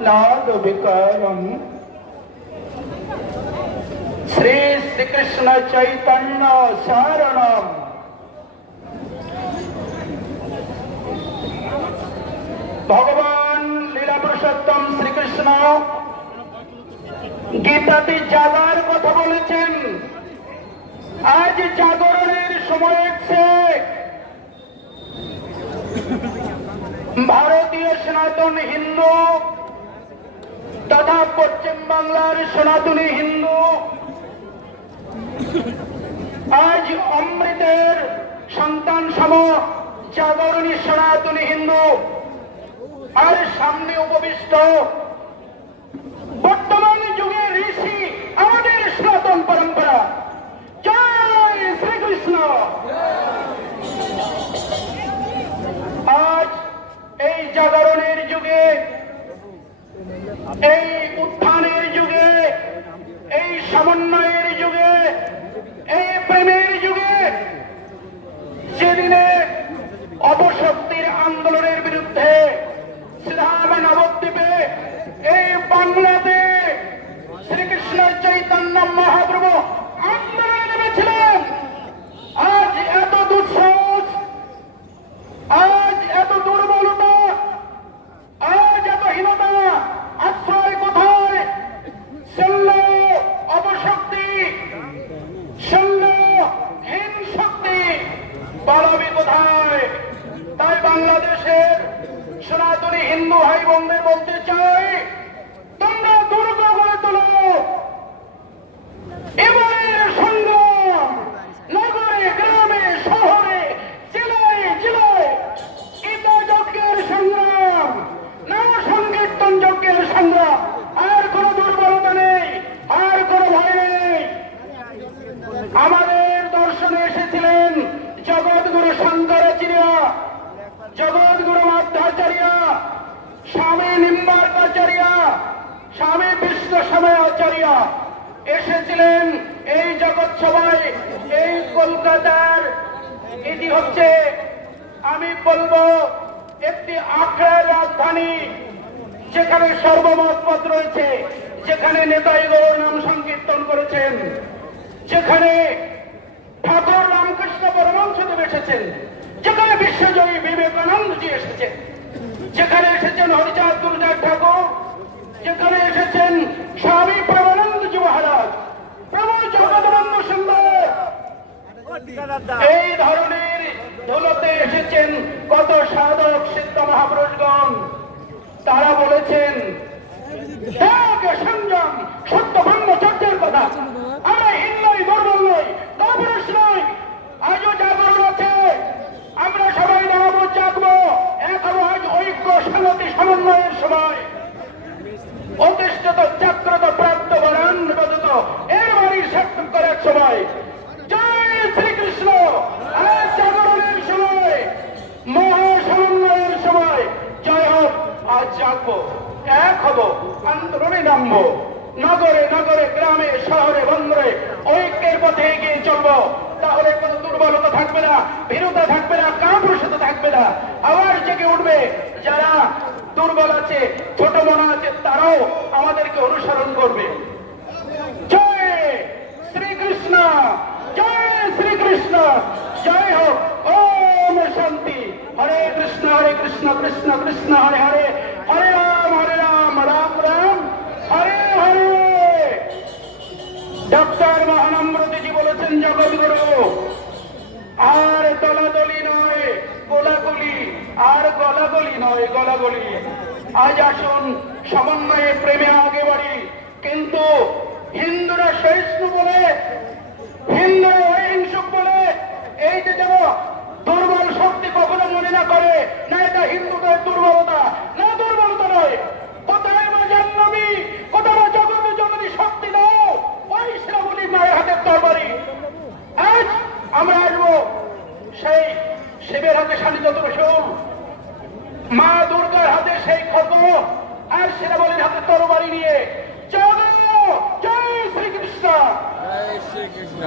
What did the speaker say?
नाद विकारम श्री श्री कृष्ण चैतन्य शरणम। भगवान लीला पुरुषोत्तम श्रीकृष्ण गीताते जागार कथा बोलेছেন। आज जागরণের সময় এসেছে। ভারতীয় সনাতন হিন্দু তথা পশ্চিম বাংলার সনাতনী হিন্দু আজ অমৃতের সন্তান সম জাগরণী সনাতনী হিন্দু আর সামনে উপবিষ্ট বর্তমান যুগের ঋষি আমাদের সনাতন পরম্পরা। জয় শ্রীকৃষ্ণ। আজ এই জাগরণের যুগে, এই উত্থানের যুগে, এই সমন্বয়ের যুগে, এই প্রেমের যুগে, যেদিনে অপশক্তির আন্দোলনের বিরুদ্ধে শ্রীরাম নবদ্বীপে এই বাংলাতে শ্রীকৃষ্ণ চৈতন্য মহাপ্রভু আন্দোলনে নেমেছিলেন। আজ এত দুঃসাহস, আজ এত দুর্বলতা, আজ এত হীনতা আশ্রয় কোথায়? শল্য অপশক্তি, শল্য হীন শক্তি পালাবি কোথায়? তাই বাংলাদেশের সনাতনী হিন্দু ভাই বোনদের বলতে চাই, তোমরা দুর্গ গড়ে তোলো। এবারের সংগ্রাম নগরে গ্রামে শহরে জেলায় জেলায় গীতা যজ্ঞের সংগ্রাম, নাম সংকীর্তন যজ্ঞের সংগ্রাম। আর কোন দুর্বলতা নেই, আর কোন ভয় নেই। আমাদের দর্শনে এসেছিলেন জগৎগুরু শঙ্করাচার্য, জগৎগুরু মাধ্যাচার্য, স্বামী নিম্বার্কাচার্য, স্বামী বিষ্ণু সময়াচার্য এসেছিলেন এই জগৎ সভায়। এই কলকাতার এটি হচ্ছে, আমি বলবো, একটি আখড়ার রাজধানী, যেখানে সর্বমত পথ রয়েছে, যেখানে নেতাই গৌর নাম সংকীর্তন করেছেন, যেখানে ঠাকুর রামকৃষ্ণ পরমহংসদেব এসেছেন, যেখানে বিশ্বজয়ী বিবেকানন্দজি এসেছেন, যেখানে এসেছেন হরিচাঁদ গুরুচাঁদ ঠাকুর, যেখানে এসেছেন স্বামী প্রেমানন্দজি মহারাজ, প্রভু জগদানন্দ সুন্দর। এই ধরনের ধুলোতে এসেছেন কত সাধক সিদ্ধ মহাপুরুষগণ। তারা বলেছেন ত্যাগ সংযম সত্য ব্রহ্মচর্যের কথা। আমরা হীন নই, দুর্বল নই, কাপুরুষ নই। আজও জাগরণ আছে, আমরা সবাই দাঁড়াবো, জাগবো, এক হবো। আজ ঐক্য শান্তি সমন্বয়ের সময়। অতিষ্ঠিত জাগ্রত প্রাপ্ত বরান নিবেদিত এর বাড়ি সার্থক করার সময়। জয় শ্রীকৃষ্ণ। আজ জাগরণের সময়, মহা সমন্বয়ের সময়। জয় হোক। আজ জাগবো, এক হবো, আন্দোলনে নামবো। নগরে নগরে গ্রামে শহরে বন্দরে ঐক্যের পথে এগিয়ে চলবো। তাহলে কোনো দুর্বলতা থাকবে না, ভীরুতা থাকবে না, কাপুরুষতা থাকবে না। আবার জেগে উঠবে যারা দুর্বল আছে, ছোট মনা আছে, তারাও আমাদেরকে অনুসরণ করবে। জয় শ্রীকৃষ্ণ, জয় শ্রীকৃষ্ণ, জয় হোক। ওম শান্তি। হরে কৃষ্ণ কৃষ্ণ কৃষ্ণ হরে হরে, হরে রাম রাম রাম হরে হরে। ডক্টর মহানম্রতিজি বলেছেন জগৎগুরু, আর দলাদলি নয় গোলাগুলি, আর গলাগলি নয় গলাগলি। আজ আসুন সমন্বয়ে প্রেমে আগে বাড়ি। কিন্তু হিন্দুরা সহিষ্ণু বলে, হিন্দুরা অহিংসুক বলে, এই যে যেন দুর্বল শক্তি কখনো মনে না করে, না এটা হিন্দুদের দুর্বলতা, না দুর্বলতা নয়। কোথায় মা জাহ্নবী, কোথায় মা জগৎ জননী শক্তি দাও, ওই শ্রাবণী মায়ের হাতের তরবারি। আজ আমরা আসবো সেই শিবের হাতে শালিত ত্রিশূল, মা দুর্গার হাতে সেই খড়গ, আর শ্রাবণীর হাতে তরবারি নিয়ে। জয় শ্রীকৃষ্ণ, জয় শ্রীকৃষ্ণ।